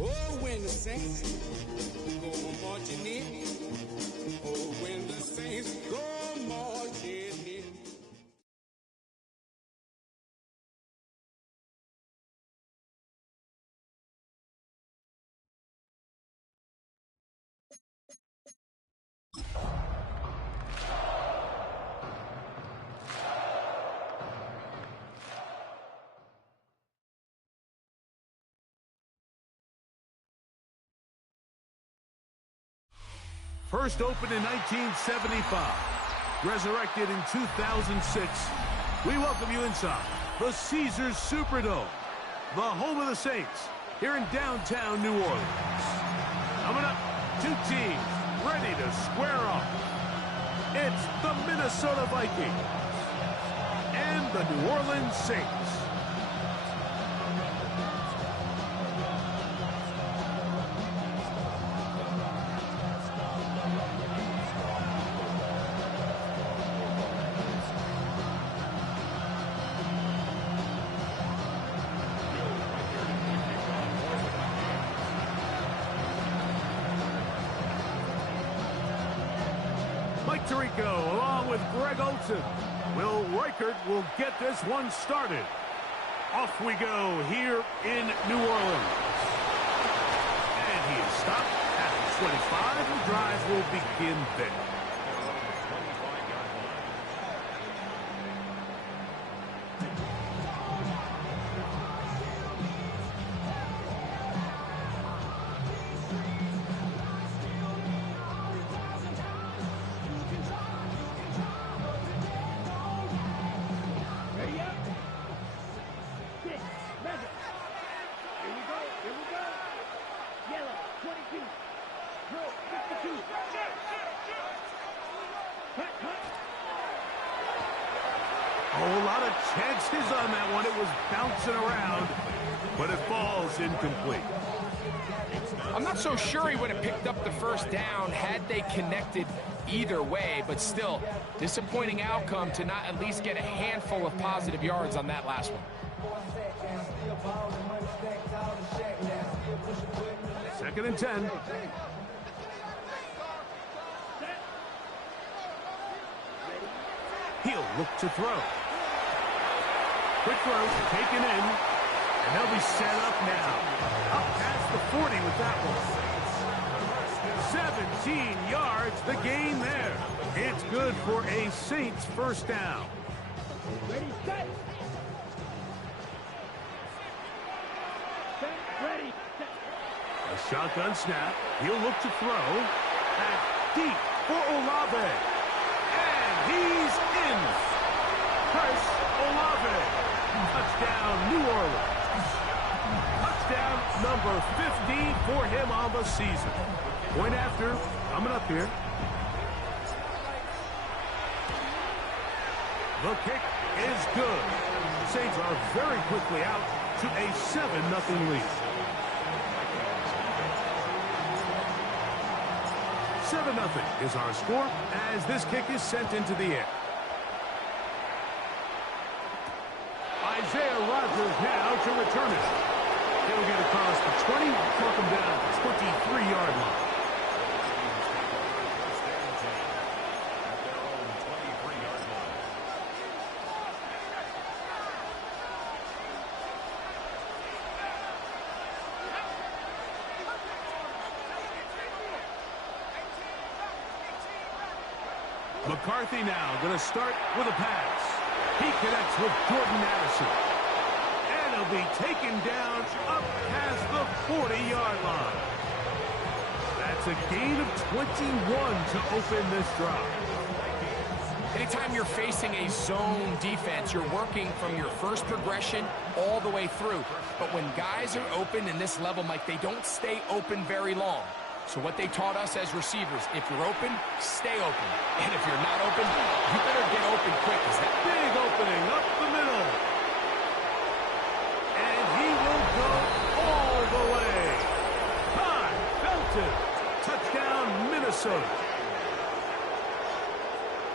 Oh, when the saints go marching in. Oh, when the saints go marching in. First opened in 1975, resurrected in 2006, we welcome you inside the Caesars Superdome, the home of the Saints, here in downtown New Orleans. Coming up, two teams ready to square off. It's the Minnesota Vikings and the New Orleans Saints. Tirico along with Greg Olson. Will Reichert will get this one started. Off we go here in New Orleans. And he is stopped at the 25. The drive will begin there. A whole lot of chances on that one. It was bouncing around, but it falls incomplete. I'm not so sure he would have picked up the first down had they connected either way, but still, disappointing outcome to not at least get a handful of positive yards on that last one. Second and 10. He'll look to throw. Quick throw, taken in, and they'll be set up now. Up past the 40 with that one. 17 yards, the gain there. It's good for a Saints first down. Ready, set. Set, ready, set. A shotgun snap. He'll look to throw. Back deep for Olave. And he's in. Chris Olave. Touchdown, New Orleans. Touchdown number 50 for him on the season. Point after, coming up here. The kick is good. Saints are very quickly out to a 7-0 lead. 7-0 is our score as this kick is sent into the air. Isaiah Rodgers now to return it. He'll get across the 20, knock him down to the 23-yard line. McCarthy now going to start with a pass. He connects with Jordan Addison. And he'll be taken down up past the 40-yard line. That's a gain of 21 to open this drive. Anytime you're facing a zone defense, you're working from your first progression all the way through. But when guys are open in this level, Mike, they don't stay open very long. So what they taught us as receivers, if you're open, stay open. And if you're not open, you better get open quick. Is that big opening up the middle? And he will go all the way. Todd Felton. Touchdown, Minnesota.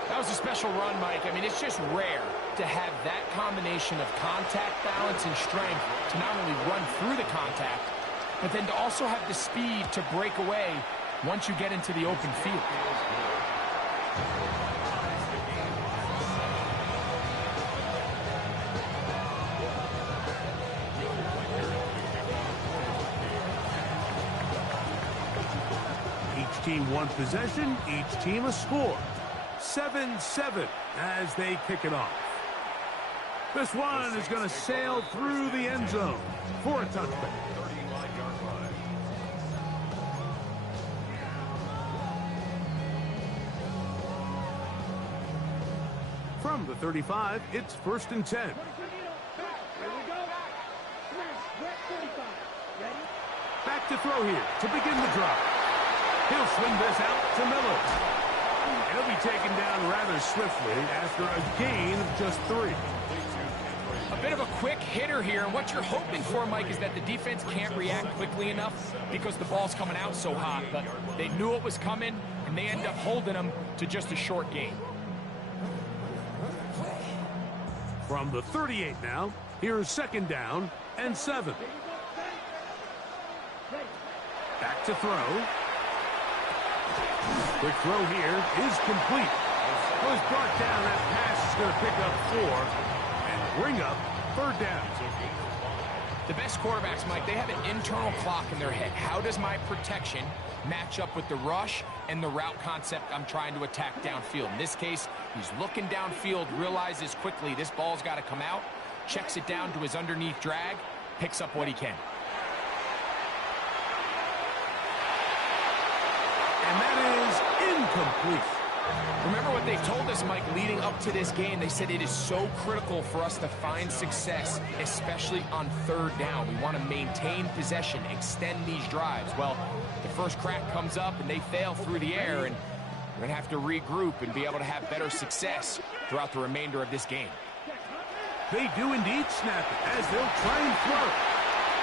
That was a special run, Mike. I mean, it's just rare to have that combination of contact balance and strength to not only run through the contact, but then to also have the speed to break away once you get into the open field. Each team one possession, each team a score. 7-7 as they kick it off. This one is going to sail through the end zone for a touchback. From the 35, it's 1st and 10. Back to throw here to begin the drive. He'll swing this out to Miller. He'll be taken down rather swiftly after a gain of just 3. A bit of a quick hitter here, and what you're hoping for, Mike, is that the defense can't react quickly enough because the ball's coming out so hot, but they knew it was coming, and they end up holding them to just a short gain. From the 38 now, here's 2nd down and 7. Back to throw. Quick throw here is complete. Was brought down. That pass is going to pick up 4 and bring up 3rd down. The best quarterbacks, Mike, they have an internal clock in their head. How does my protection match up with the rush and the route concept I'm trying to attack downfield? In this case, he's looking downfield, realizes quickly this ball's got to come out, checks it down to his underneath drag, picks up what he can. And that is incomplete. Remember what they told us, Mike, leading up to this game. They said it is so critical for us to find success, especially on 3rd down. We want to maintain possession, extend these drives. Well, the first crack comes up and they fail through the air, and we're going to have to regroup and be able to have better success throughout the remainder of this game. They do indeed snap it as they'll try and throw.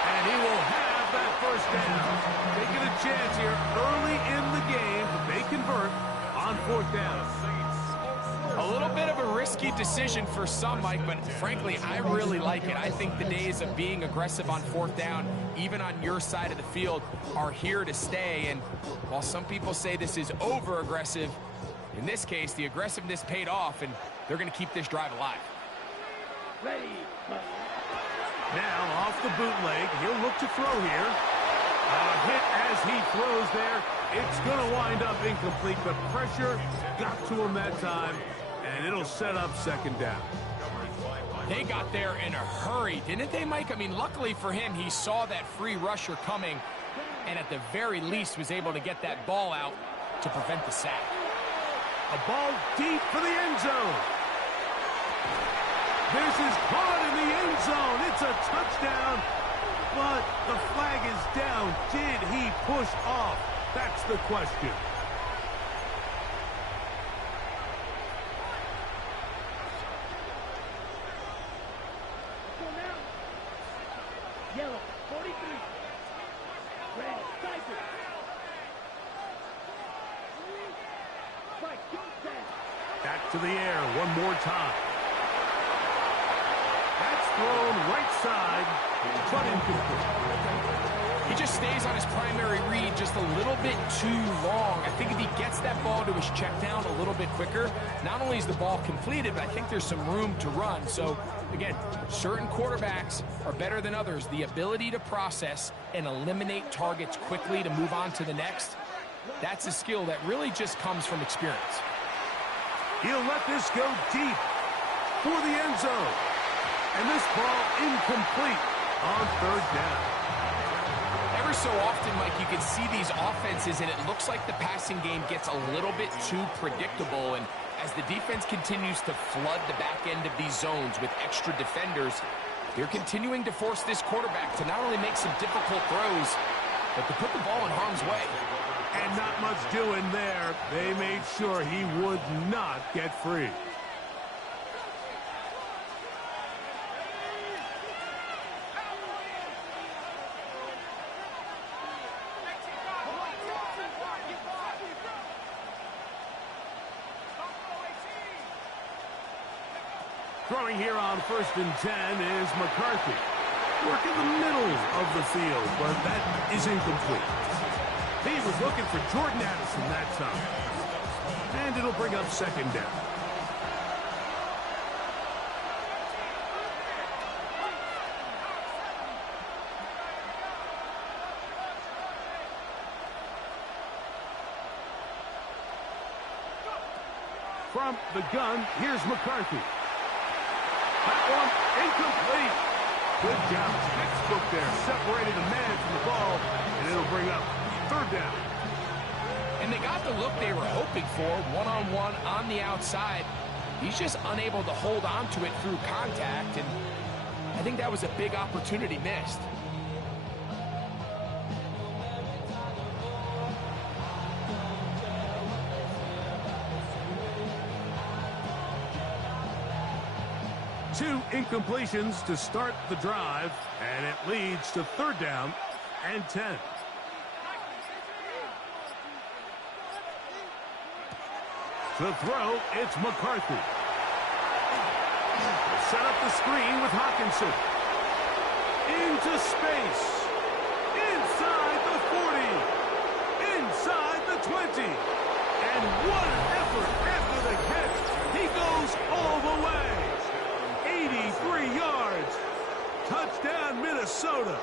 And he will have that 1st down. They get a chance here early in the game, but they convert on 4th down. A little bit of a risky decision for some, Mike, but frankly, I really like it. I think the days of being aggressive on 4th down, even on your side of the field, are here to stay. And while some people say this is over-aggressive, in this case, the aggressiveness paid off, and they're going to keep this drive alive. Now, off the bootleg, he'll look to throw here. A hit as he throws there. It's going to wind up incomplete, but pressure got to him that time, and it'll set up 2nd down. They got there in a hurry, didn't they, Mike? I mean, luckily for him, he saw that free rusher coming, and at the very least was able to get that ball out to prevent the sack. A ball deep for the end zone. This is caught in the end zone. It's a touchdown, but the flag is down. Did he push off? That's the question. Yellow, 43. Red, Cypher. Back to the air one more time. That's thrown right side, but incomplete. He just stays on his primary read just a little bit too long. I think if he gets that ball to his check down a little bit quicker, not only is the ball completed, but I think there's some room to run. So, again, certain quarterbacks are better than others. The ability to process and eliminate targets quickly to move on to the next, that's a skill that really just comes from experience. He'll let this go deep for the end zone. And this ball incomplete on 3rd down. Every so often, Mike, you can see these offenses, and it looks like the passing game gets a little bit too predictable. And as the defense continues to flood the back end of these zones with extra defenders, they're continuing to force this quarterback to not only make some difficult throws, but to put the ball in harm's way. And not much doing there. They made sure he would not get free. Throwing here on 1st and 10 is McCarthy. Work in the middle of the field, but that is incomplete. He was looking for Jordan Addison that time. And it'll bring up second down. From the gun, here's McCarthy. That one incomplete. Good job. Textbook there, separating the man from the ball, and it'll bring up third down. And they got the look they were hoping for, one-on-one on the outside. He's just unable to hold on to it through contact, and I think that was a big opportunity missed. Two incompletions to start the drive, and it leads to third down and 10. To throw, it's McCarthy. Set up the screen with Hawkinson. Into space. Inside the 40. Inside the 20. And what an effort after the catch. He goes all the way. 83 yards. Touchdown, Minnesota.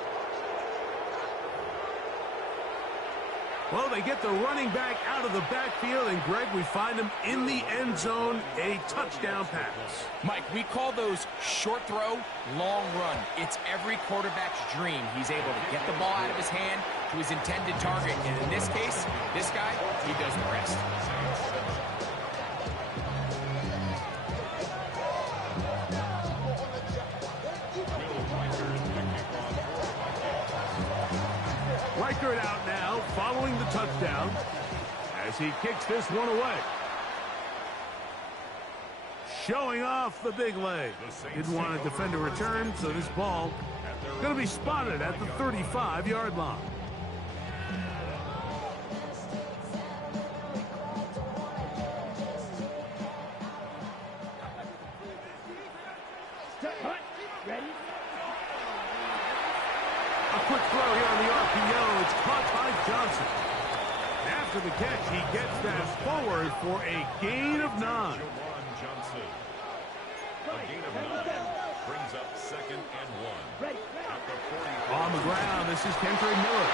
Well, they get the running back out of the backfield, and, Greg, we find him in the end zone, a touchdown pass. Mike, we call those short throw, long run. It's every quarterback's dream. He's able to get the ball out of his hand to his intended target, and in this case, this guy, he does the rest. Reichert out now, following the touchdown, as he kicks this one away. Showing off the big leg. Didn't want to defend a return, so this ball going to be spotted at the 35-yard line. Ready? A quick throw here on the RPO. It's caught by Johnson. And after the catch, he gets that forward for a gain of 9. A gain of 9 brings up second and 1. Ready. On the ground, this is Kendrick Miller.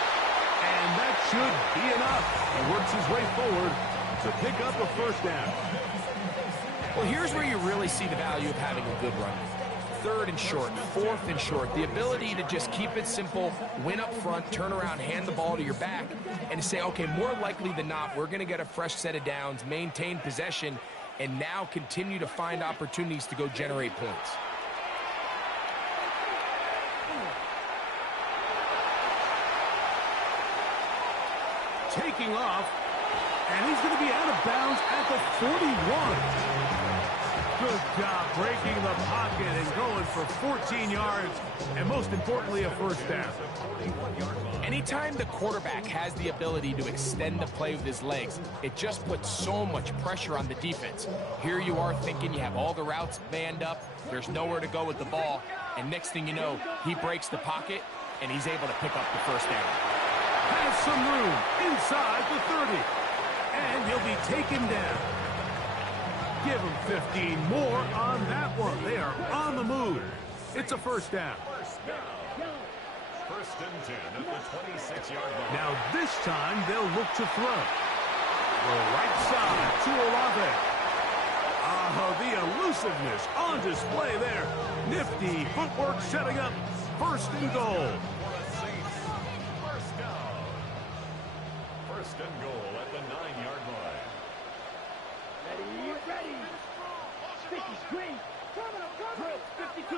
And that should be enough. He works his way forward to pick up a first down. Well, here's where you really see the value of having a good run. Third and short, fourth and short. The ability to just keep it simple, win up front, turn around, hand the ball to your back, and to say, okay, more likely than not, we're going to get a fresh set of downs, maintain possession, and now continue to find opportunities to go generate points. Taking off, and he's going to be out of bounds at the 41. Good job breaking the pocket and going for 14 yards, and most importantly, a first down. Anytime the quarterback has the ability to extend the play with his legs, it just puts so much pressure on the defense. Here you are thinking you have all the routes manned up, there's nowhere to go with the ball, and next thing you know, he breaks the pocket, and he's able to pick up the first down. Has some room inside the 30, and he'll be taken down. Give him 15 more on that one. They are on the move. It's a first down. First and 10 at the 26-yard line. Now this time they'll look to throw. The right side to Olave. Oh, the elusiveness on display there. Nifty footwork setting up first and goal. First down. First and goal at the 9-yard line. Ready. 50 screen. Drill 52.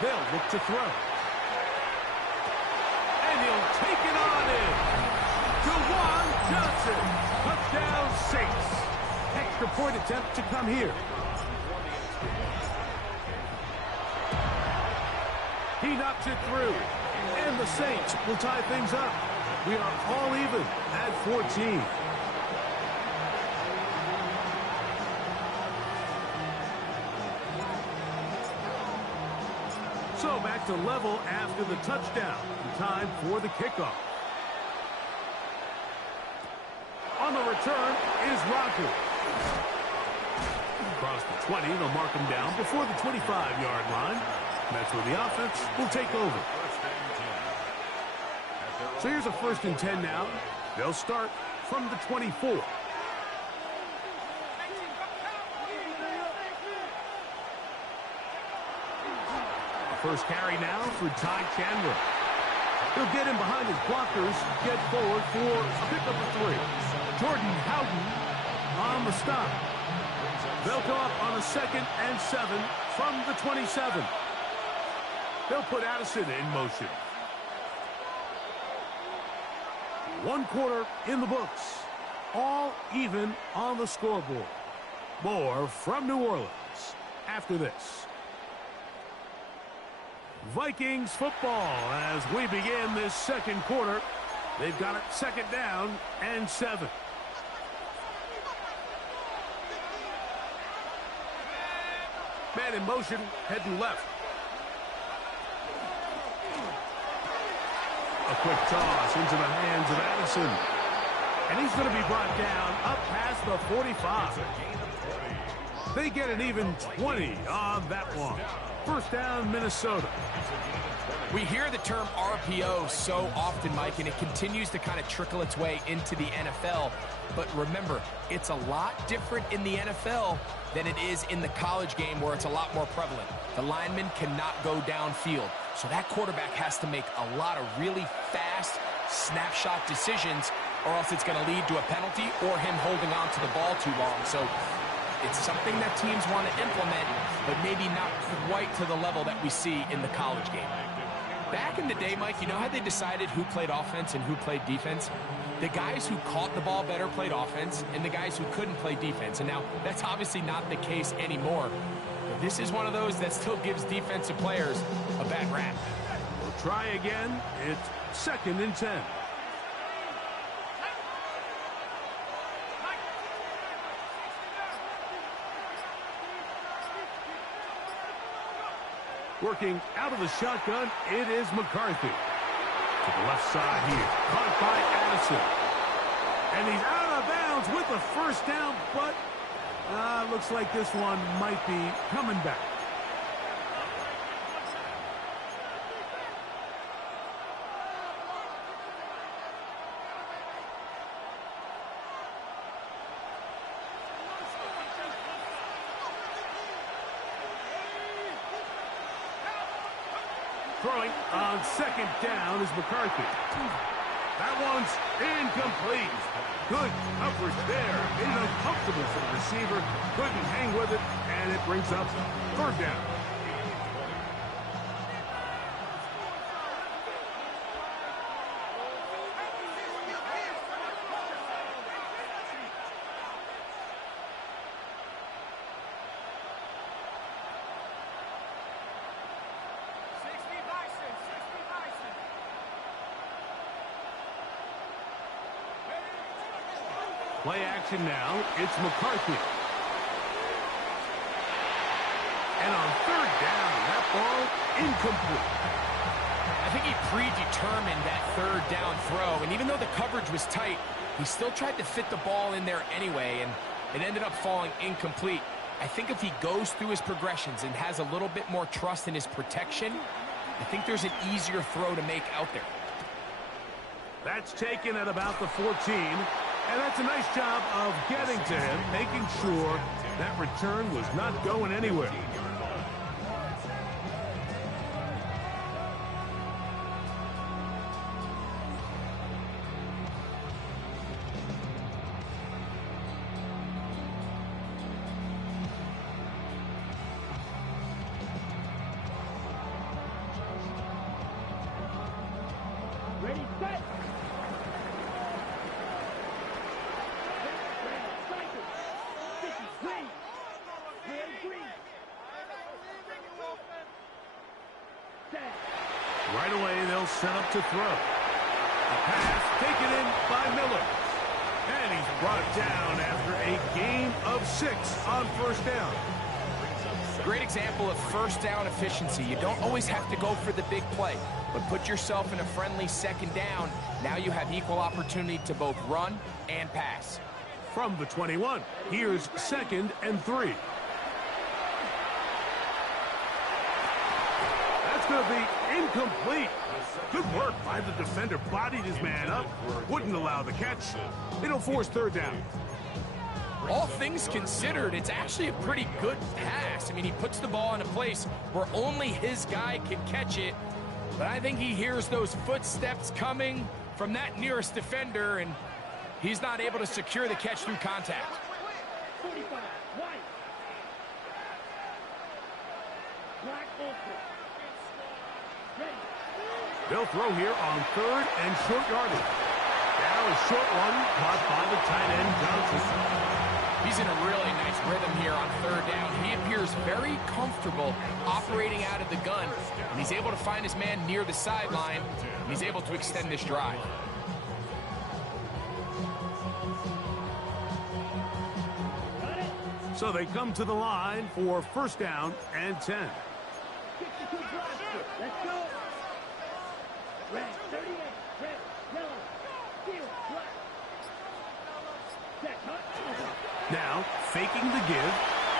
They'll look to throw. And he'll take it on in. Jawan Johnson. Touchdown Saints. Extra point attempt to come here. He knocks it through. And the Saints will tie things up. We are all even at 14. So back to level after the touchdown. Time for the kickoff. On the return is Rocker. Across the 20, they'll mark him down before the 25-yard line. That's where the offense will take over. So here's a 1st and 10 now. They'll start from the 24. First carry now for Ty Chandler. He'll get in behind his blockers, get forward for a pickup of 3. Jordan Howden on the stop. They'll go up on a 2nd and 7 from the 27. They'll put Addison in motion. 1 quarter in the books. All even on the scoreboard. More from New Orleans after this. Vikings football as we begin this 2nd quarter. They've got it 2nd down and 7. Man in motion, heading left. A quick toss into the hands of Addison. And he's going to be brought down up past the 45. They get an even 20 on that one. 1st down, Minnesota. We hear the term RPO so often, Mike, and it continues to kind of trickle its way into the NFL. But remember, it's a lot different in the NFL than it is in the college game where it's a lot more prevalent. The lineman cannot go downfield. So that quarterback has to make a lot of really fast snapshot decisions or else it's going to lead to a penalty or him holding on to the ball too long. So it's something that teams want to implement, but maybe not quite to the level that we see in the college game. Back in the day, Mike, you know how they decided who played offense and who played defense? The guys who caught the ball better played offense, and the guys who couldn't play defense. And now, that's obviously not the case anymore. But this is one of those that still gives defensive players a bad rap. We'll try again. It's 2nd and 10. Working out of the shotgun, it is McCarthy. To the left side here. Caught by Addison. And he's out of bounds with the 1st down, but looks like this one might be coming back. Throwing on 2nd down is McCarthy. That one's incomplete. Good coverage there. Made it uncomfortable for the receiver. Couldn't hang with it, and it brings up 3rd down. Play action now. It's McCarthy. And on 3rd down, that ball incomplete. I think he predetermined that 3rd down throw, and even though the coverage was tight, he still tried to fit the ball in there anyway, and it ended up falling incomplete. I think if he goes through his progressions and has a little bit more trust in his protection, I think there's an easier throw to make out there. That's taken at about the 14. And that's a nice job of getting to him, making sure that return was not going anywhere. Ready, set. Right away, they'll set up to throw. The pass taken in by Miller. And he's brought down after a gain of 6 on 1st down. Great example of first down efficiency. You don't always have to go for the big play, but put yourself in a friendly second down. Now you have equal opportunity to both run and pass. From the 21, here's 2nd and 3. That's going to be incomplete. Good work by the defender. Bodied his man up. Wouldn't allow the catch. It'll force 3rd down. All things considered, it's actually a pretty good pass. I mean, he puts the ball in a place where only his guy can catch it. But I think he hears those footsteps coming from that nearest defender, and he's not able to secure the catch through contact. 45, white. Black ultra. Ready. They'll throw here on 3rd and short yardage. Now a short one caught by the tight end, Johnson. He's in a really nice rhythm here on 3rd down. He appears very comfortable operating out of the gun, and he's able to find his man near the sideline, and he's able to extend this drive. So they come to the line for 1st down and 10. 62 blaster. Let's go. Red, 38. Red, yellow, steel, black. Set, cut. Now, faking the give,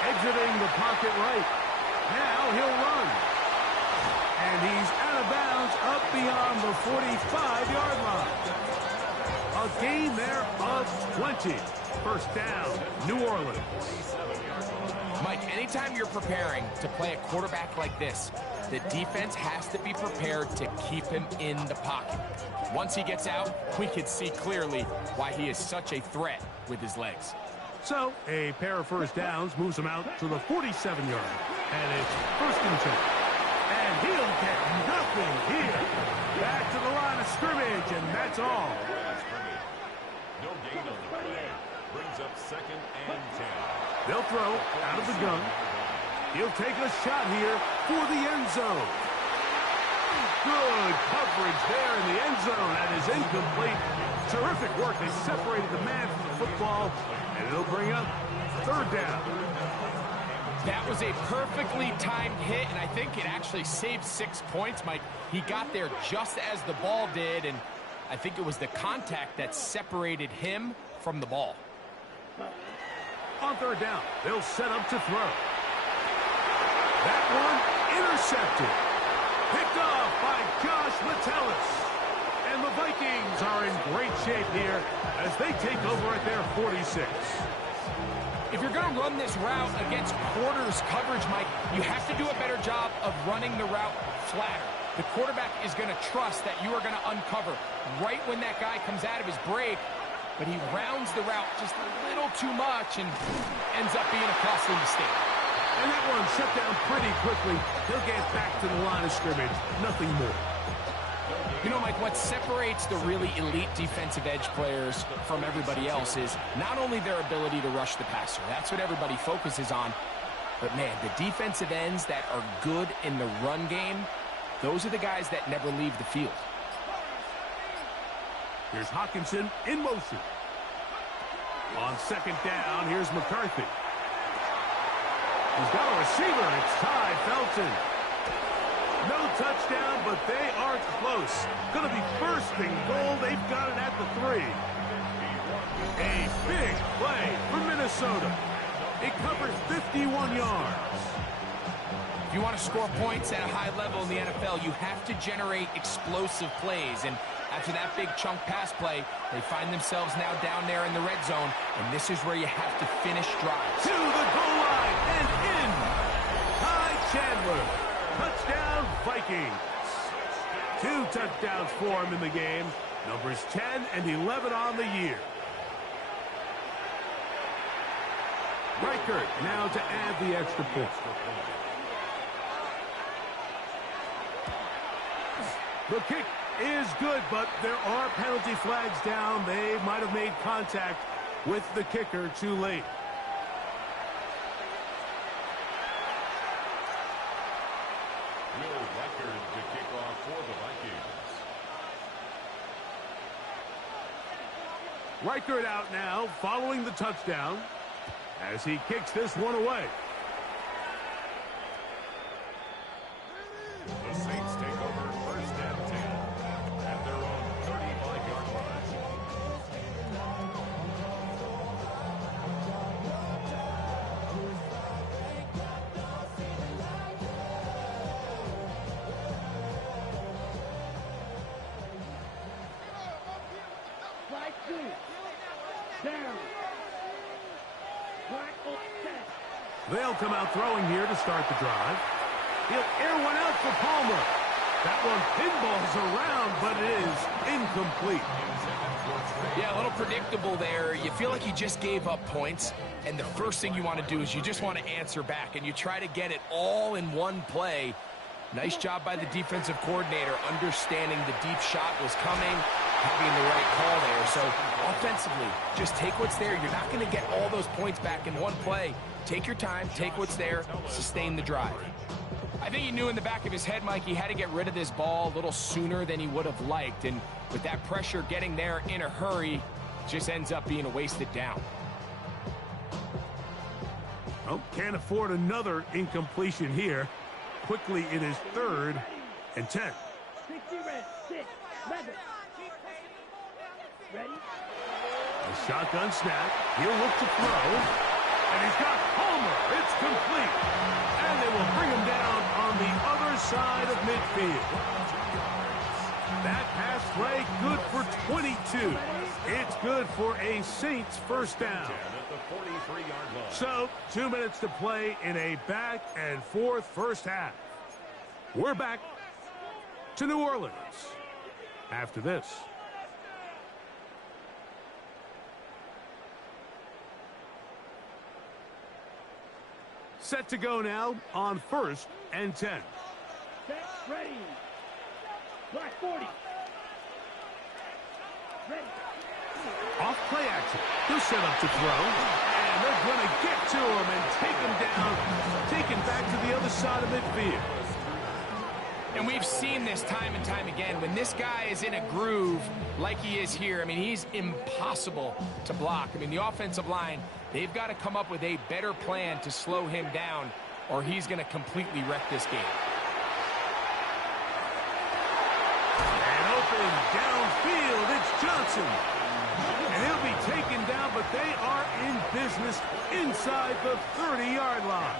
exiting the pocket right. Now he'll run. And he's out of bounds up beyond the 45-yard line. A gain there of 20. 1st down, New Orleans. Mike, anytime you're preparing to play a quarterback like this, the defense has to be prepared to keep him in the pocket. Once he gets out, we can see clearly why he is such a threat with his legs. So, a pair of 1st downs moves him out to the 47-yard. And it's 1st and 10. And he'll get nothing here. Back to the line of scrimmage, and that's all. No gain on the play. Brings up 2nd and 10. They'll throw out of the gun. He'll take a shot here for the end zone. Good coverage there in the end zone. That is incomplete. Terrific work. They separated the man from the football, and it'll bring up 3rd down. That was a perfectly timed hit, and I think it actually saved 6 points, Mike. He got there just as the ball did, and I think it was the contact that separated him from the ball. On 3rd down, they'll set up to throw. That one intercepted. Picked off by Josh Metellus. And the Vikings are in great shape here as they take over at their 46. If you're going to run this route against quarters coverage, Mike, you have to do a better job of running the route flatter. The quarterback is going to trust that you are going to uncover right when that guy comes out of his break, but he rounds the route just a little too much and ends up being a costly mistake. And that one shut down pretty quickly. He'll get back to the line of scrimmage. Nothing more. You know, Mike, what separates the really elite defensive edge players from everybody else is not only their ability to rush the passer. That's what everybody focuses on. But, man, the defensive ends that are good in the run game, those are the guys that never leave the field. Here's Hawkinson in motion. On 2nd down, here's McCarthy. He's got a receiver. It's Ty Felton. No touchdown, but they are close. Going to be 1st and goal. They've got it at the 3. A big play for Minnesota. It covers 51 yards. If you want to score points at a high level in the NFL, you have to generate explosive plays. And after that big chunk pass play, they find themselves now down there in the red zone. And this is where you have to finish drives. To the goal line and in. Ty Chandler. Touchdown, Vikings. 2 touchdowns for him in the game. Numbers 10 and 11 on the year. Reichert now to add the extra point. The kick is good, but there are penalty flags down. They might have made contact with the kicker too late. Will Reichert to kick off for the Vikings. Reichert out now following the touchdown as he kicks this one away. They'll come out throwing here to start the drive. He'll air one out for Palmer. That one pinballs around, but it is incomplete. Yeah, a little predictable there. You feel like you just gave up points, and the first thing you want to do is you just want to answer back, and you try to get it all in one play. Nice job by the defensive coordinator, understanding the deep shot was coming, having the right call there. So offensively, just take what's there. You're not going to get all those points back in one play. Take your time, take what's there, sustain the drive. I think he knew in the back of his head, Mike, he had to get rid of this ball a little sooner than he would have liked. And with that pressure getting there in a hurry, it just ends up being a wasted down. Oh, can't afford another incompletion here. Quickly, it is 3rd and 10. 60 red, 6, 11. Ready? A shotgun snap. He'll look to throw. And he's got Palmer. It's complete. And they will bring him down on the other side of midfield. That pass play good for 22. It's good for a Saints first down. So, 2 minutes to play in a back-and-forth first half. We're back to New Orleans after this. Set to go now on 1st and 10. Set, ready. Black 40. Ready. Off play action. He'll set up to throw. And they're going to get to him and take him down. Taken back to the other side of midfield. And we've seen this time and time again. When this guy is in a groove like he is here, I mean, he's impossible to block. I mean, the offensive line, they've got to come up with a better plan to slow him down, or he's going to completely wreck this game. And open downfield, it's Johnson. And he'll be taken down, but they are in business inside the 30-yard line.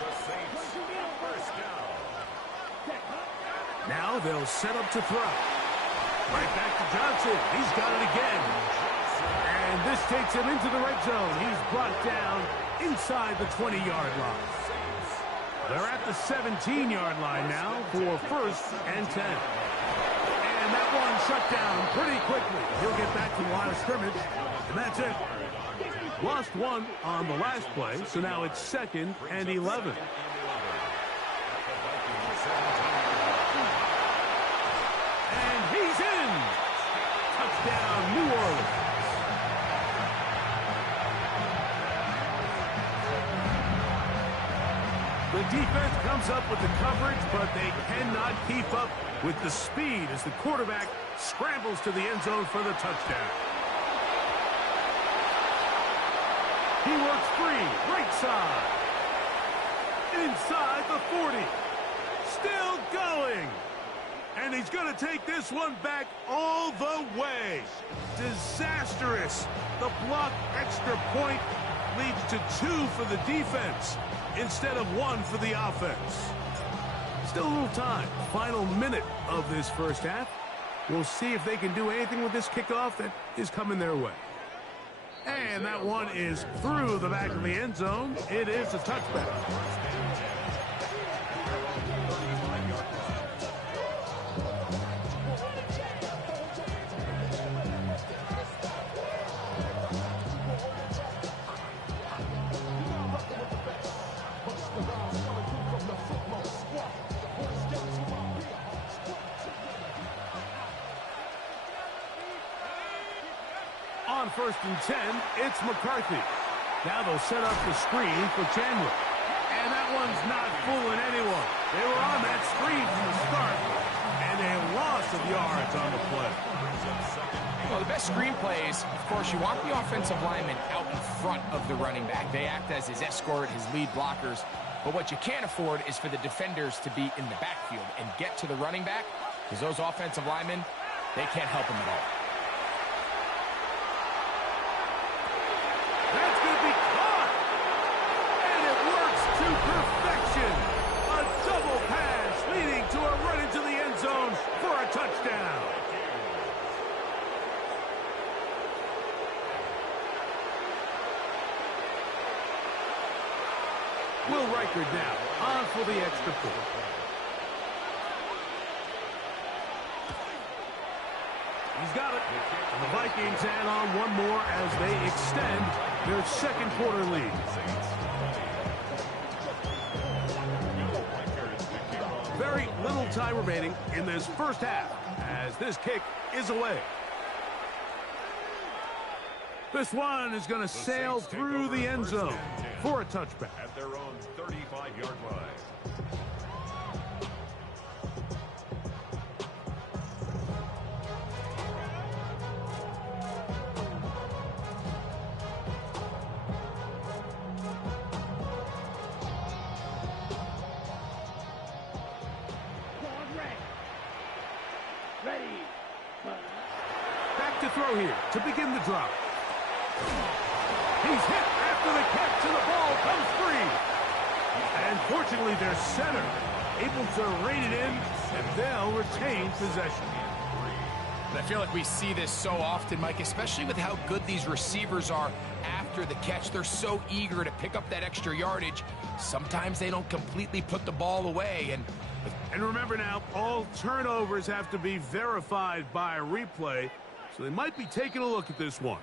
Now they'll set up to throw. Right back to Johnson. He's got it again. And this takes him into the red zone. He's brought down inside the 20-yard line. They're at the 17-yard line now for 1st and 10. And that one shut down pretty quickly. He'll get back to the line of scrimmage, and that's it. Lost one on the last play, so now it's 2nd and 11. And he's in. Touchdown, New Orleans. The defense comes up with the coverage, but they cannot keep up with the speed as the quarterback scrambles to the end zone for the touchdown. He works free, right side. Inside the 40. Still going. And he's going to take this one back all the way. Disastrous. The block extra point leads to 2 for the defense instead of 1 for the offense. Still a little time. Final minute of this first half. We'll see if they can do anything with this kickoff that is coming their way. And that one is through the back of the end zone. It is a touchback. On 1st and 10, it's McCarthy. Now they'll set up the screen for Chandler. And that one's not fooling anyone. They were on that screen from the start, and a loss of yards on the play. Well, the best screen plays, of course, you want the offensive lineman out in front of the running back. They act as his escort, his lead blockers. But what you can't afford is for the defenders to be in the backfield and get to the running back, because those offensive linemen, they can't help him at all. That's going to be caught. And it works to perfection. A double pass leading to a run into the end zone for a touchdown. We'll right record now. On for the extra point. He's got it. And the Vikings add on one more as they extend their second quarter lead. Very little time remaining in this first half as this kick is away. This one is going to sail through the end zone for a touchback. At their own 35-yard line. Ready. Back to throw here to begin the drive. He's hit after the catch, and the ball comes free. And fortunately, their center able to rein it in, and they'll retain possession. I feel like we see this so often, Mike, especially with how good these receivers are after the catch. They're so eager to pick up that extra yardage. Sometimes they don't completely put the ball away. And remember now, all turnovers have to be verified by a replay, so they might be taking a look at this one.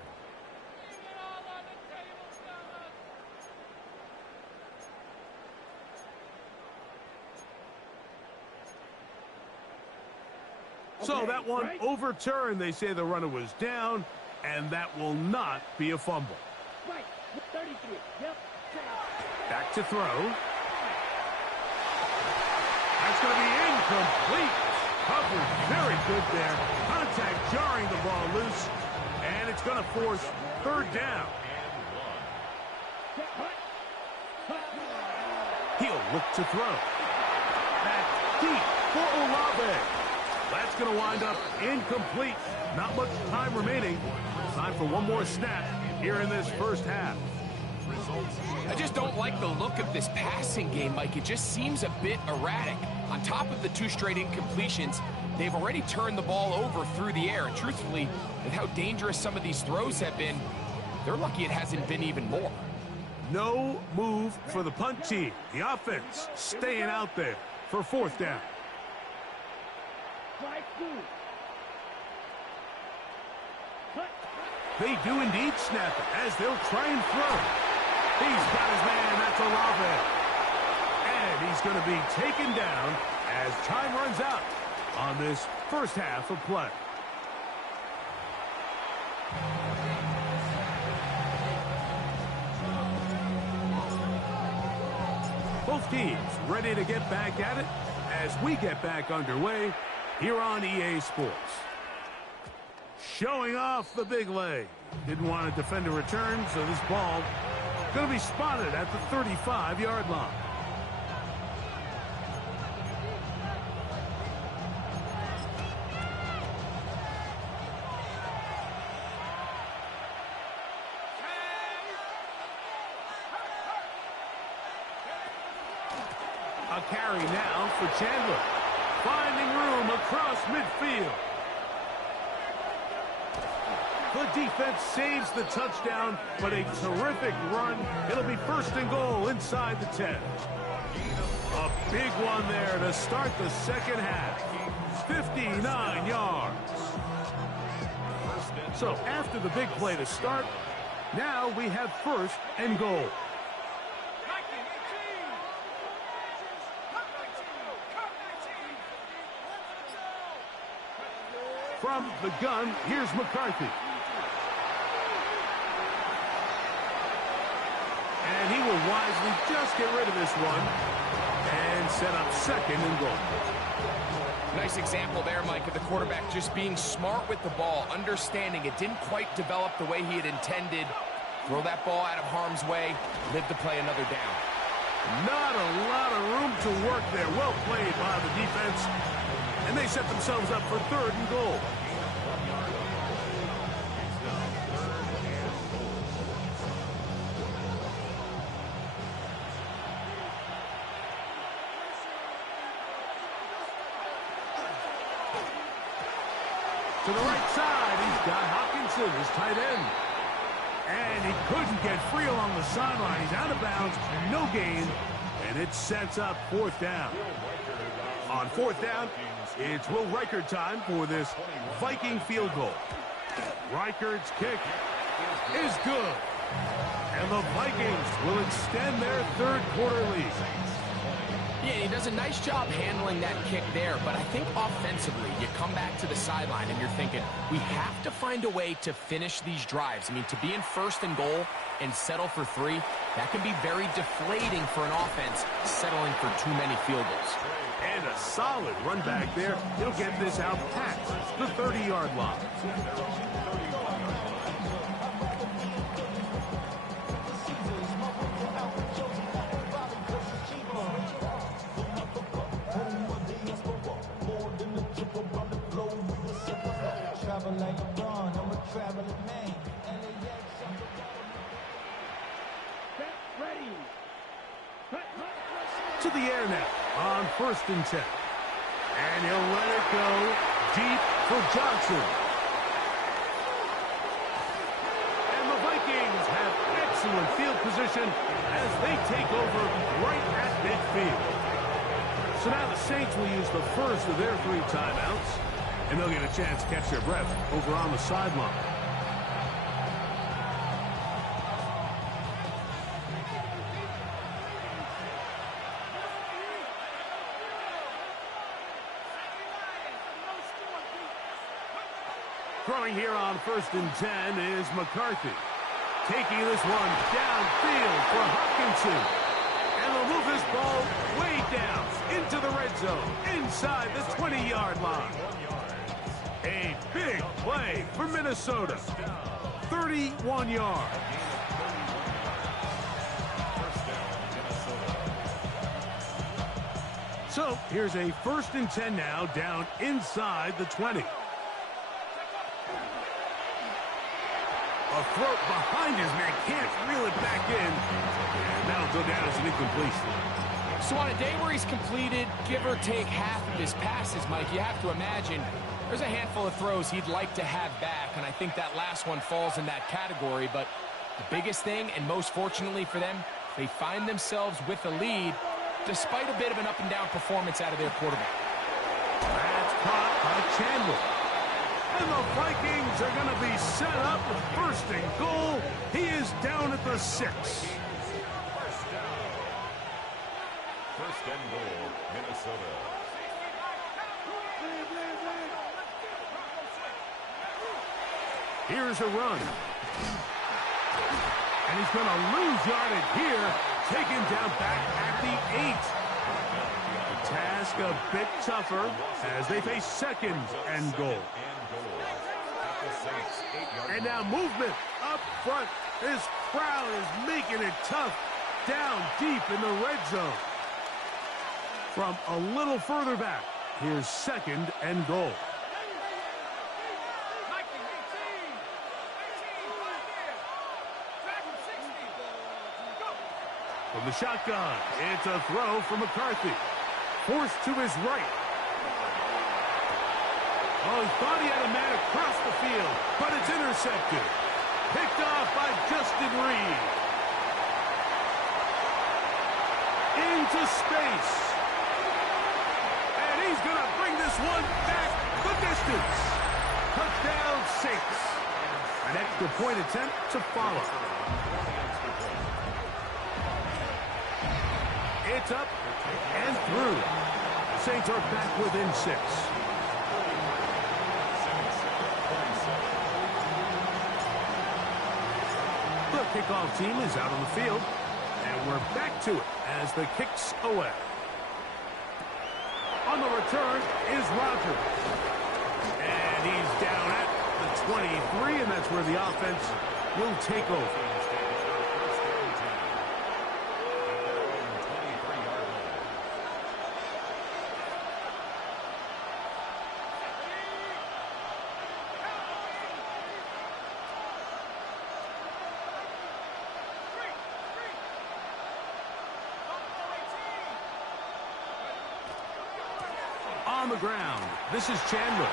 So that one overturned. They say the runner was down, and that will not be a fumble. Right. 33. Yep. Back to throw. That's going to be incomplete. Covered very good there. Contact jarring the ball loose, and it's going to force third down. He'll look to throw. Back deep for Olave. That's going to wind up incomplete. Not much time remaining. Time for one more snap here in this first half. I just don't like the look of this passing game, Mike. It just seems a bit erratic. On top of the 2 straight incompletions, they've already turned the ball over through the air. And truthfully, with how dangerous some of these throws have been, they're lucky it hasn't been even more. No move for the punt team. The offense staying out there for fourth down. They do indeed snap it as they'll try and throw. He's got his man, that's Olave. And he's going to be taken down as time runs out on this first half of play. Both teams ready to get back at it as we get back underway here on EA Sports. Showing off the big leg. Didn't want to defend a return, so this ball going to be spotted at the 35-yard line. A carry now for Chandler. Finding room across midfield. The defense saves the touchdown, but a terrific run. It'll be first and goal inside the 10. A big one there to start the second half. 59 yards. So after the big play to start, now we have first and goal. From the gun, here's McCarthy. And he will wisely just get rid of this one and set up second and goal. Nice example there, Mike, of the quarterback just being smart with the ball, understanding it didn't quite develop the way he had intended. Throw that ball out of harm's way, live to play another down. Not a lot of room to work there. Well played by the defense. And they set themselves up for third and goal. To the right side, he's got Hawkinson, his tight end. And he couldn't get free along the sideline. He's out of bounds, no gain, And it sets up fourth down. On fourth down, it's Will Reichert time for this Viking field goal. Reichert's kick is good. And the Vikings will extend their third quarter lead. Yeah, he does a nice job handling that kick there, but I think offensively, you come back to the sideline and you're thinking, we have to find a way to finish these drives. I mean, to be in first and goal and settle for 3, that can be very deflating for an offense settling for too many field goals. And a solid run back there. He'll get this out past the 30-yard line. To the air now on 1st and 10. And he'll let it go deep for Johnson. And the Vikings have excellent field position as they take over right at midfield. So now the Saints will use the first of their 3 timeouts, and they'll get a chance to catch their breath over on the sideline. Throwing here on 1st and 10 is McCarthy. Taking this one downfield for Hopkinson. And they'll move this ball way down into the red zone, inside the 20-yard line. A big play for Minnesota. 31 yards. So here's a 1st and 10 now, down inside the 20. A throw behind his man, can't reel it back in. And that'll go down as an incompletion. So on a day where he's completed, give or take half of his passes, Mike, you have to imagine there's a handful of throws he'd like to have back, and I think that last one falls in that category. But the biggest thing, and most fortunately for them, they find themselves with a lead despite a bit of an up-and-down performance out of their quarterback. That's caught by Chandler. And the Vikings are going to be set up with 1st and goal. He is down at the 6. 1st and goal, Minnesota. Here's a run. And he's going to lose yardage here. Taken down back at the 8. The task a bit tougher as they face 2nd and goal. And now movement up front. This crowd is making it tough down deep in the red zone. From a little further back, here's 2nd and goal. From the shotgun, it's a throw for McCarthy. Forced to his right. Oh, he thought he had a man across the field, but it's intercepted. Picked off by Justin Reed. Into space. And he's going to bring this one back the distance. Touchdown Saints. An extra point attempt to follow. It's up and through. Saints are back within 6. The kickoff team is out on the field, and we're back to it as the kick's away. On the return is Rodgers. And he's down at the 23, and that's where the offense will take over. On the ground, this is Chandler.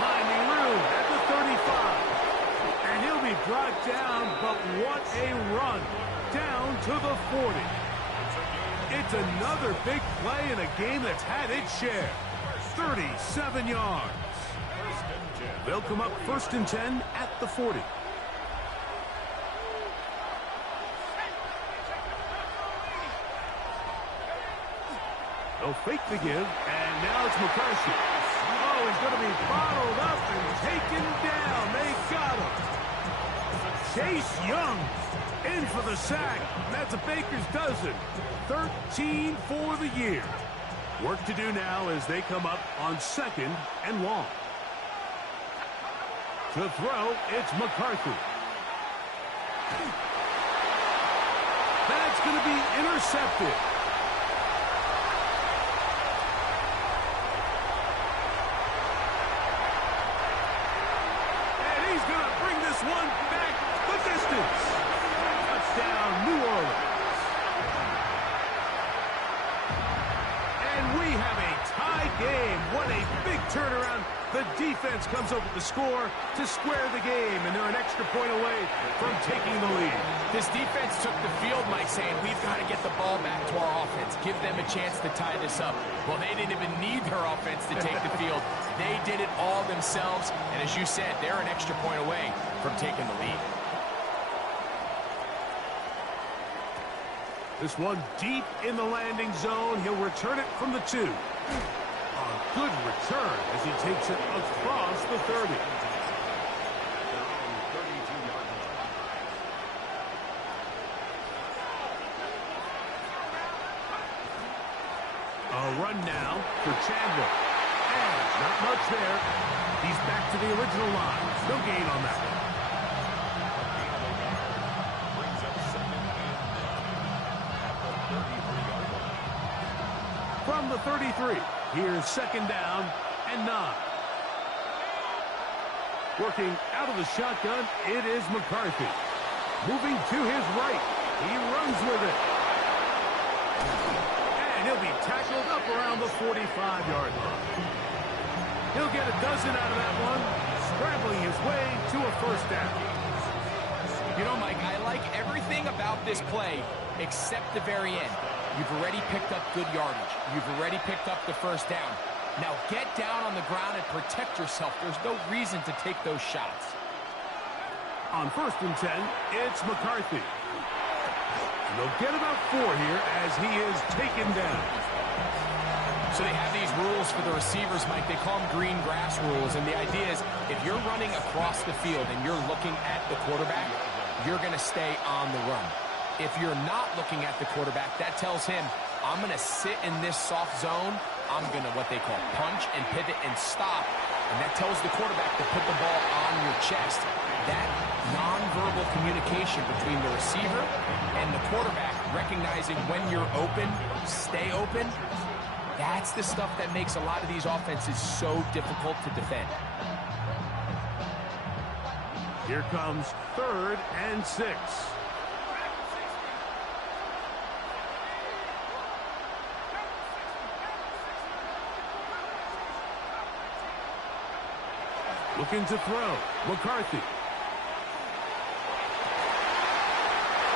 Finding room at the 35. And he'll be brought down, but what a run. Down to the 40. It's another big play in a game that's had its share. 37 yards. They'll come up 1st and 10 at the 40. They'll fake the give, and now it's McCarthy. Oh, he's going to be bottled up and taken down. They got him. Chase Young in for the sack. That's a baker's dozen. 13 for the year. Work to do now as they come up on 2nd and long. To throw, it's McCarthy. That's going to be intercepted. One back the distance. Touchdown, New Orleans. And we have a tie game. What a big turnaround. The defense comes up with the score to square the game, and they're an extra point away from taking the lead. This defense took the field, Mike, saying we've got to get the ball back to our offense, give them a chance to tie this up. Well, they didn't even need their offense to take the field. They did it all themselves, and as you said, they're an extra point away from taking the lead. This one deep in the landing zone. He'll return it from the 2. A good return as he takes it across the 30. A run now for Chandler. And not much there. He's back to the original line. No gain on that one. From the 33, here's 2nd down and 9. Working out of the shotgun, it is McCarthy. Moving to his right, he runs with it. And he'll be tackled up around the 45-yard line. He'll get a dozen out of that one, scrambling his way to a 1st down. You know, Mike, I like everything about this play except the very end. You've already picked up good yardage. You've already picked up the 1st down. Now get down on the ground and protect yourself. There's no reason to take those shots. On 1st and 10, it's McCarthy. And they'll get about 4 here as he is taken down. So they have these rules for the receivers, Mike. They call them green grass rules. And the idea is if you're running across the field and you're looking at the quarterback, you're going to stay on the run. If you're not looking at the quarterback, that tells him, I'm going to sit in this soft zone. I'm going to what they call punch and pivot and stop. And that tells the quarterback to put the ball on your chest. That nonverbal communication between the receiver and the quarterback, recognizing when you're open, stay open, that's the stuff that makes a lot of these offenses so difficult to defend. Here comes 3rd and 6. Looking to throw. McCarthy.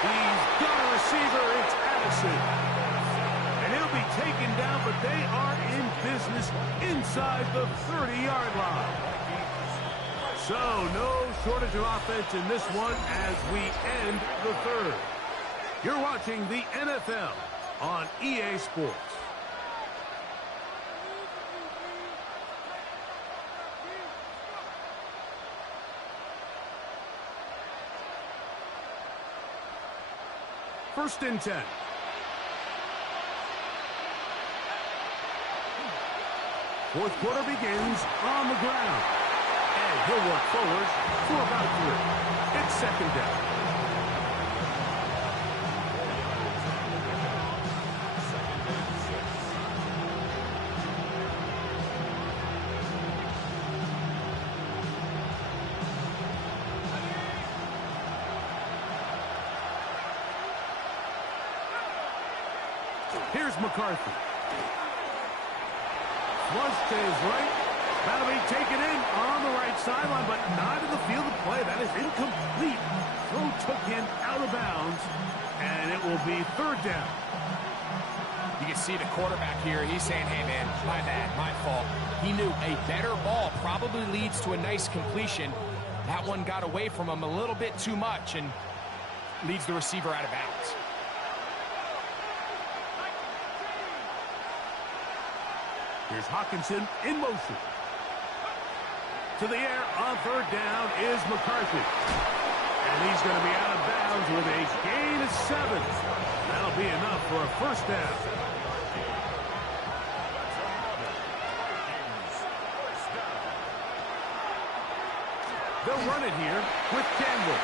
He's got a receiver. It's Addison. And he'll be taken down, but they are in business inside the 30-yard line. So no shortage of offense in this one as we end the 3rd. You're watching the NFL on EA Sports. First and 10. Fourth quarter begins on the ground. And he'll work forward for about 3. It's 2nd down. Here's McCarthy. Flush to his right. That'll be taken in on the right sideline, but not in the field of play. That is incomplete. Throw took him out of bounds, and it will be 3rd down. You can see the quarterback here. He's saying, hey, man, my bad, my fault. He knew a better ball probably leads to a nice completion. That one got away from him a little bit too much and leads the receiver out of bounds. Here's Hawkinson in motion. To the air on third down is McCarthy. And he's going to be out of bounds with a gain of 7. That'll be enough for a first down. They'll run it here with Campbell.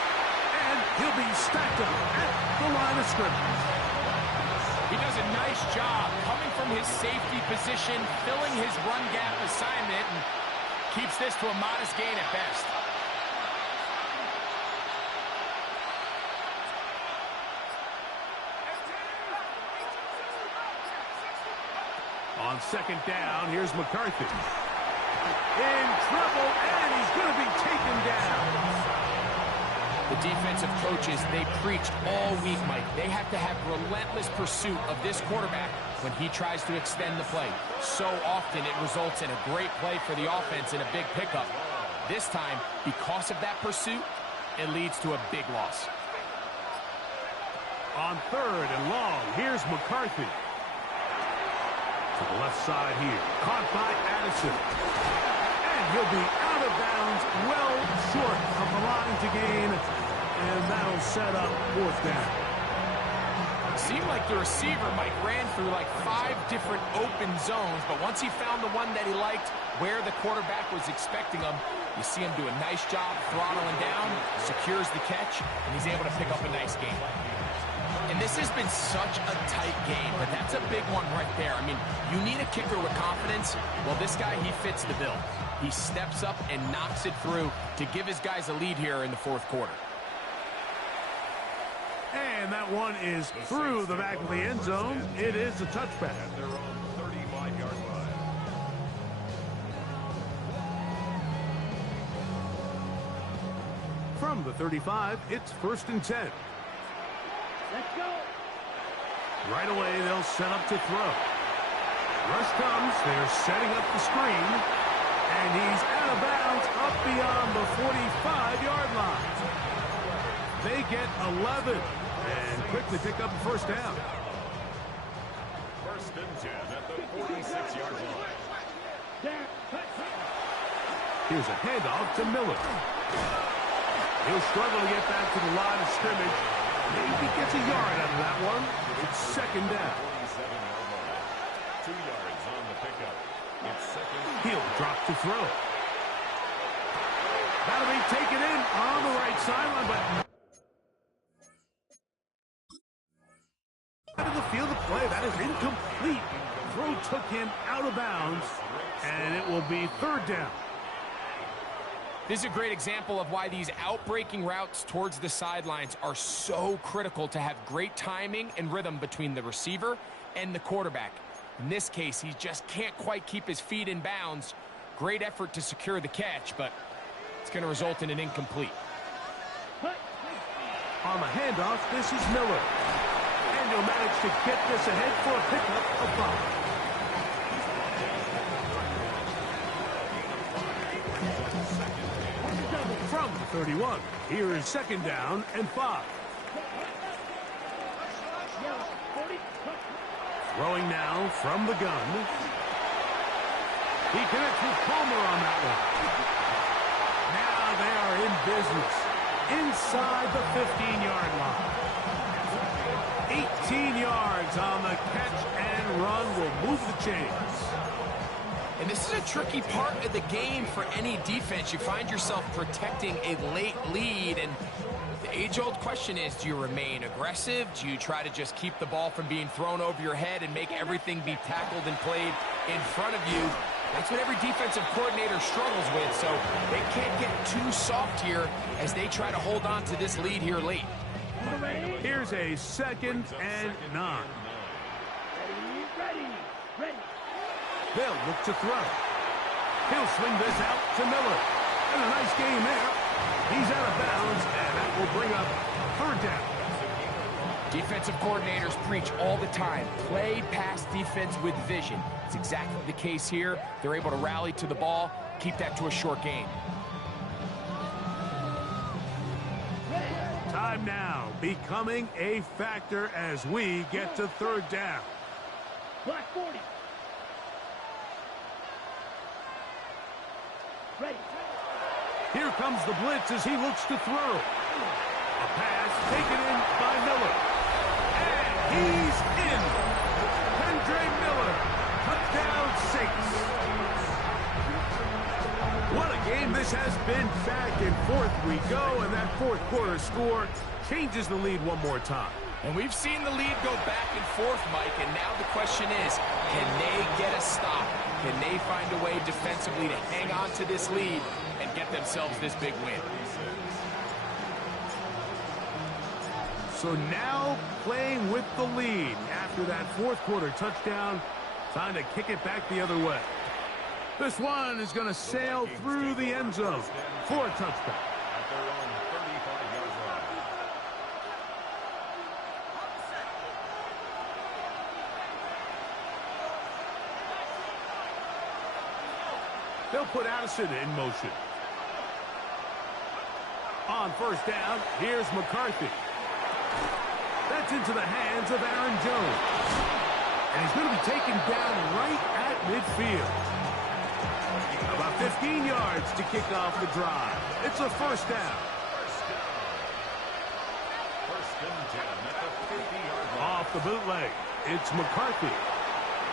And he'll be stacked up at the line of scrimmage. He does a nice job coming from his safety position, filling his run gap assignment, and keeps this to a modest gain at best. On second down, here's McCarthy. In trouble, and he's going to be taken down. The defensive coaches, they preached all week, Mike. They have to have relentless pursuit of this quarterback when he tries to extend the play. So often it results in a great play for the offense and a big pickup. This time, because of that pursuit, it leads to a big loss. On third and long, here's McCarthy. To the left side here, caught by Addison. And he'll be out of bounds, well short of the line to gain, and that'll set up fourth down. Seemed like the receiver, Mike, ran through like 5 different open zones, but once he found the one that he liked, where the quarterback was expecting him, you see him do a nice job throttling down, secures the catch, and he's able to pick up a nice gain. And this has been such a tight game, but that's a big one right there. I mean, you need a kicker with confidence. Well, this guy, he fits the bill. He steps up and knocks it through to give his guys a lead here in the fourth quarter. And that one is through the back of the end zone. It is a touchback. At their own 35-yard line. From the 35, it's 1st and 10. Let's go. Right away, they'll set up to throw. Rush comes. They're setting up the screen. And he's out of bounds up beyond the 45-yard line. They get 11 and quickly pick up the first down. 1st and 10 at the 46-yard line. There. Here's a handoff to Miller. He'll struggle to get back to the line of scrimmage. Maybe gets a yard out of that one. It's 2nd down. 47-yard line. 2 yards on the pickup. It's 2nd. He'll drop to throw. That'll be taken in on the right sideline, but out of the field of play. That is incomplete. Throw took him out of bounds, and it will be 3rd down. This is a great example of why these outbreaking routes towards the sidelines are so critical to have great timing and rhythm between the receiver and the quarterback. In this case, he just can't quite keep his feet in bounds. Great effort to secure the catch, but it's going to result in an incomplete. On the handoff, this is Miller. And he'll manage to get this ahead for a pickup of 5. From the 31, here is 2nd down and 5. Throwing now from the gun. He connects with Palmer on that one. Now they are in business inside the 15-yard line. 18 yards on the catch and run will move the chains. And this is a tricky part of the game for any defense. You find yourself protecting a late lead, and the age-old question is, do you remain aggressive? Do you try to just keep the ball from being thrown over your head and make everything be tackled and played in front of you? That's what every defensive coordinator struggles with, so they can't get too soft here as they try to hold on to this lead here late. Here's a 2nd and 9. Ready. They'll look to throw. He'll swing this out to Miller. And a nice game there. He's out of bounds, and that will bring up 3rd down. Defensive coordinators preach all the time, play pass defense with vision. It's exactly the case here. They're able to rally to the ball, keep that to a short game. Time now becoming a factor as we get to third down. Black 40. Ready. Here comes the blitz as he looks to throw. A pass taken in by Miller. And he's in. Andre Miller. Touchdown Saints. What a game this has been. Back and forth we go, and that fourth quarter score changes the lead one more time. And we've seen the lead go back and forth, Mike, and now the question is, can they get a stop? Can they find a way defensively to hang on to this lead and get themselves this big win? So now playing with the lead after that fourth quarter touchdown, time to kick it back the other way. This one is going to sail through the end zone for a touchdown. At their own 35-yard line. They'll put Addison in motion. On first down, here's McCarthy. That's into the hands of Aaron Jones. And he's going to be taken down right at midfield. About 15 yards to kick off the drive. It's a first down. First and 10 at the 50-yard line. Off the bootleg, it's McCarthy.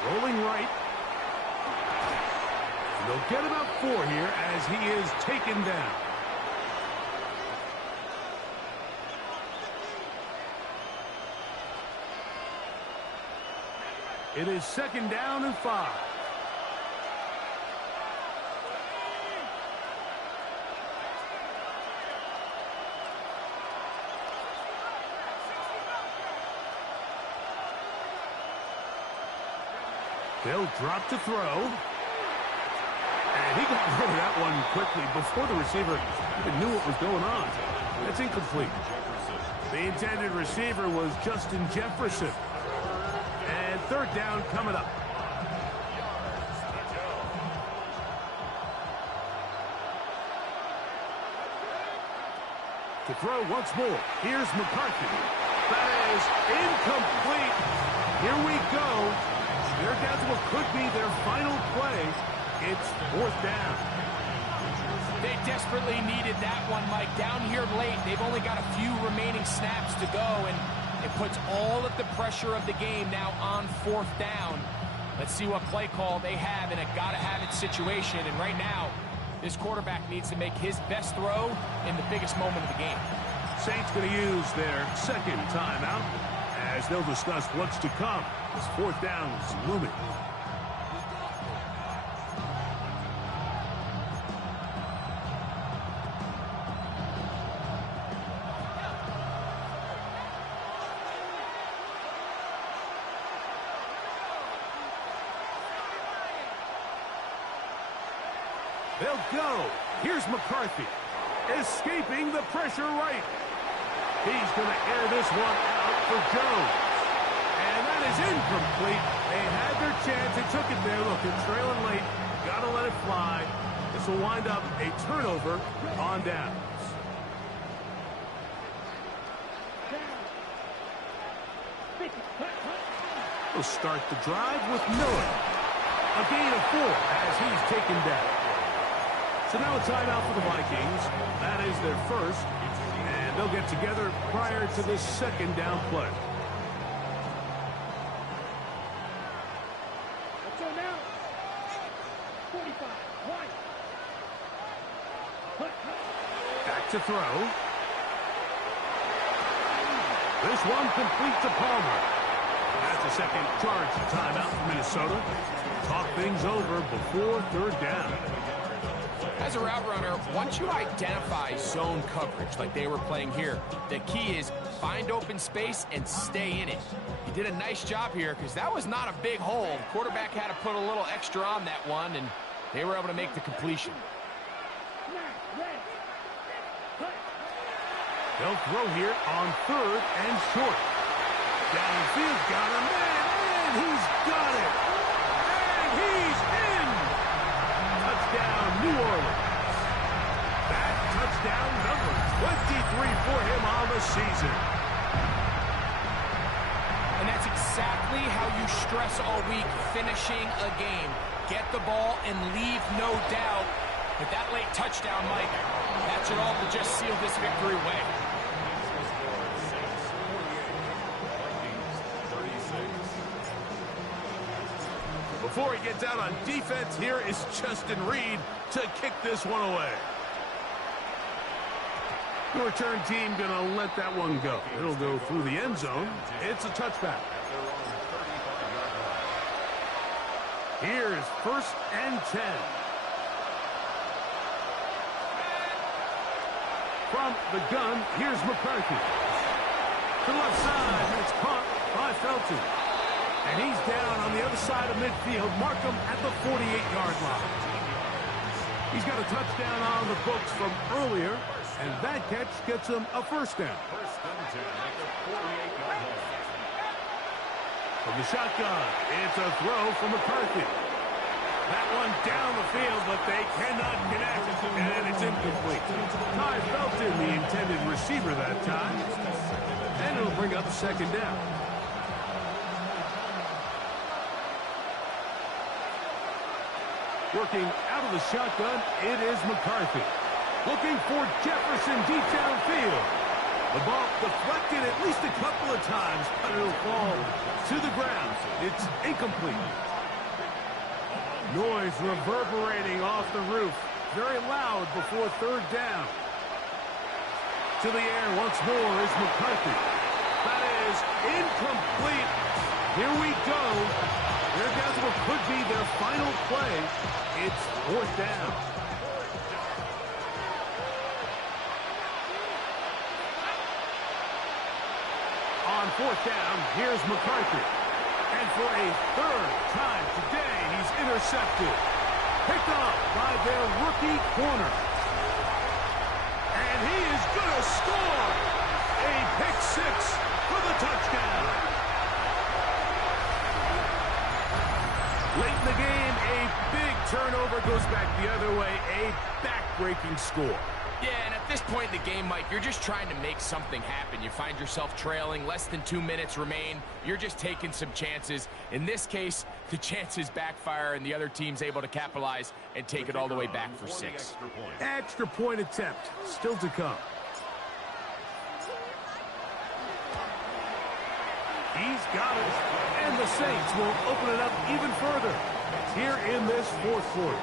Rolling right. And they'll get about 4 here as he is taken down. It is second down and 5. They'll drop to throw. And he got rid of that one quickly before the receiver even knew what was going on. That's incomplete. The intended receiver was Justin Jefferson. And third down coming up. To throw once more. Here's McCarthy. That is incomplete. Here we go. They're down to what could be their final play. It's fourth down. They desperately needed that one, Mike. Down here late, they've only got a few remaining snaps to go, and it puts all of the pressure of the game now on fourth down. Let's see what play call they have in a gotta-have-it situation. And right now, this quarterback needs to make his best throw in the biggest moment of the game. Saints going to use their second timeout as they'll discuss what's to come. This fourth down is looming. They'll go. Here's McCarthy. Escaping the pressure right. He's going to air this one out for Jones. And that is incomplete. They had their chance. They took it there. Look, they're trailing late. Got to let it fly. This will wind up a turnover on downs. We'll start the drive with Miller. A gain of 4 as he's taken down. So now a timeout for the Vikings. That is their first. And they'll get together prior to this second down play. Let's go now. 45. Right. Back to throw. This one complete to Palmer. That's a second charge timeout for Minnesota. Talk things over before third down. As a route runner, once you identify zone coverage like they were playing here, the key is find open space and stay in it. He did a nice job here because that was not a big hole. The quarterback had to put a little extra on that one, and they were able to make the completion. They'll throw here on third and short. Downfield, got a man, and he's got it. And he's in. Touchdown, New Orleans. That touchdown number 23 for him on the season. And that's exactly how you stress all week, finishing a game. Get the ball and leave no doubt. But that late touchdown, Mike, that should all to just seal this victory away. Before he gets out on defense, here is Justin Reed to kick this one away. The return team going to let that one go. It'll go through the end zone. It's a touchback. Here's 1st and 10. From the gun, here's McCarthy. To the left side, it's caught by Felton. And he's down on the other side of midfield. Mark him at the 48-yard line. He's got a touchdown on the books from earlier, and that catch gets him a first down. From the shotgun, it's a throw from McCarthy. That one down the field, but they cannot connect, and it's incomplete. Ty Felton, the intended receiver that time, and it'll bring up 2nd down. Working out of the shotgun, it is McCarthy. Looking for Jefferson deep downfield. The ball deflected at least a couple of times, but it'll fall to the ground. It's incomplete. Noise reverberating off the roof. Very loud before 3rd down. To the air once more is McCarthy. That is incomplete. Here we go. They're down to what could be their final play. It's 4th down. On 4th down, here's McCarthy. And for a 3rd time today, he's intercepted. Picked off by their rookie corner. And he is going to score. A pick 6 for the touchdown. Late in the game, a big turnover goes back the other way. A back-breaking score. Yeah, and at this point in the game, Mike, you're just trying to make something happen. You find yourself trailing, less than 2 minutes remain. You're just taking some chances. In this case, the chances backfire, and the other team's able to capitalize and take it all the way back for 6. Extra point attempt still to come. He's got it, and the Saints will open it up even further here in this 4th quarter.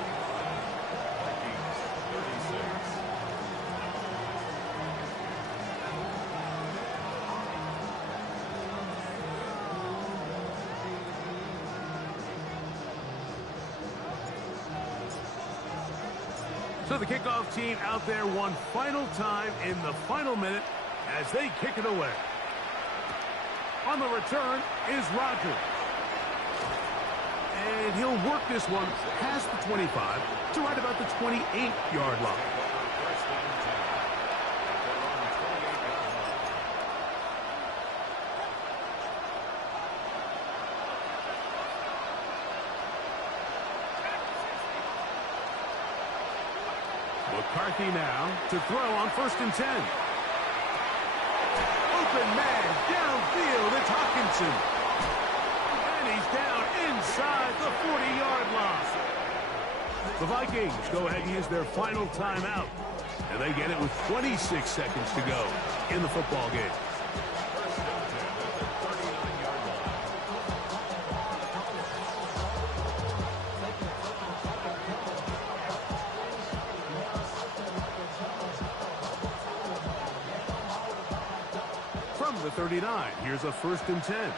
So the kickoff team out there one final time in the final minute as they kick it away. On the return is Rodgers. And he'll work this one past the 25 to right about the 28-yard line. McCarthy now to throw on 1st and 10. Open man downfield, it's Hawkinson. And he's down inside the 40-yard line. The Vikings go ahead and use their final timeout. And they get it with 26 seconds to go in the football game. From the 39, here's a 1st and 10.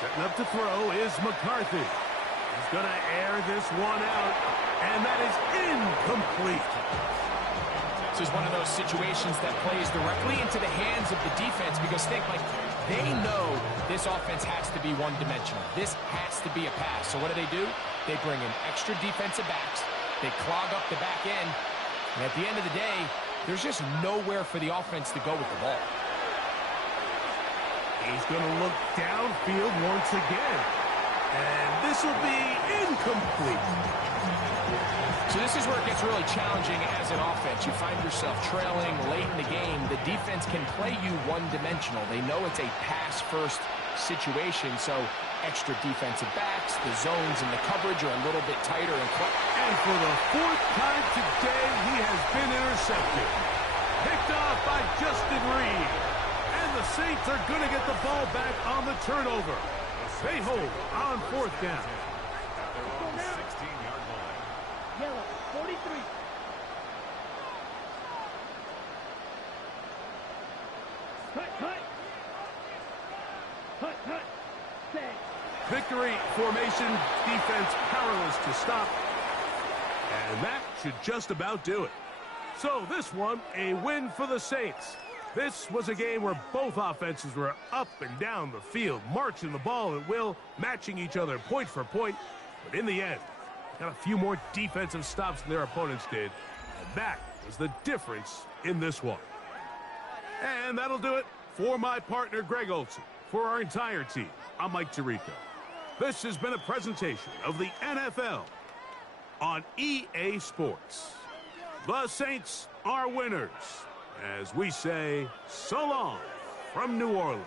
Setting up to throw is McCarthy. He's going to air this one out, and that is incomplete. This is one of those situations that plays directly into the hands of the defense because think, like, they know this offense has to be one-dimensional. This has to be a pass. So what do? They bring in extra defensive backs. They clog up the back end. And at the end of the day, there's just nowhere for the offense to go with the ball. He's going to look downfield once again. And this will be incomplete. So this is where it gets really challenging as an offense. You find yourself trailing late in the game. The defense can play you one-dimensional. They know it's a pass-first situation, so extra defensive backs, the zones and the coverage are a little bit tighter. And for the fourth time today, he has been intercepted. Picked off by Justin Reed. And the Saints are going to get the ball back on the turnover. They hold on fourth down. Yellow, 43. Cut. Stay. Victory formation, defense powerless to stop. And that should just about do it. So this one, a win for the Saints. This was a game where both offenses were up and down the field, marching the ball at will, matching each other point for point. But in the end, got a few more defensive stops than their opponents did. And that was the difference in this one. And that'll do it for my partner, Greg Olson. For our entire team, I'm Mike Tirico. This has been a presentation of the NFL on EA Sports. The Saints are winners, as we say so long from New Orleans.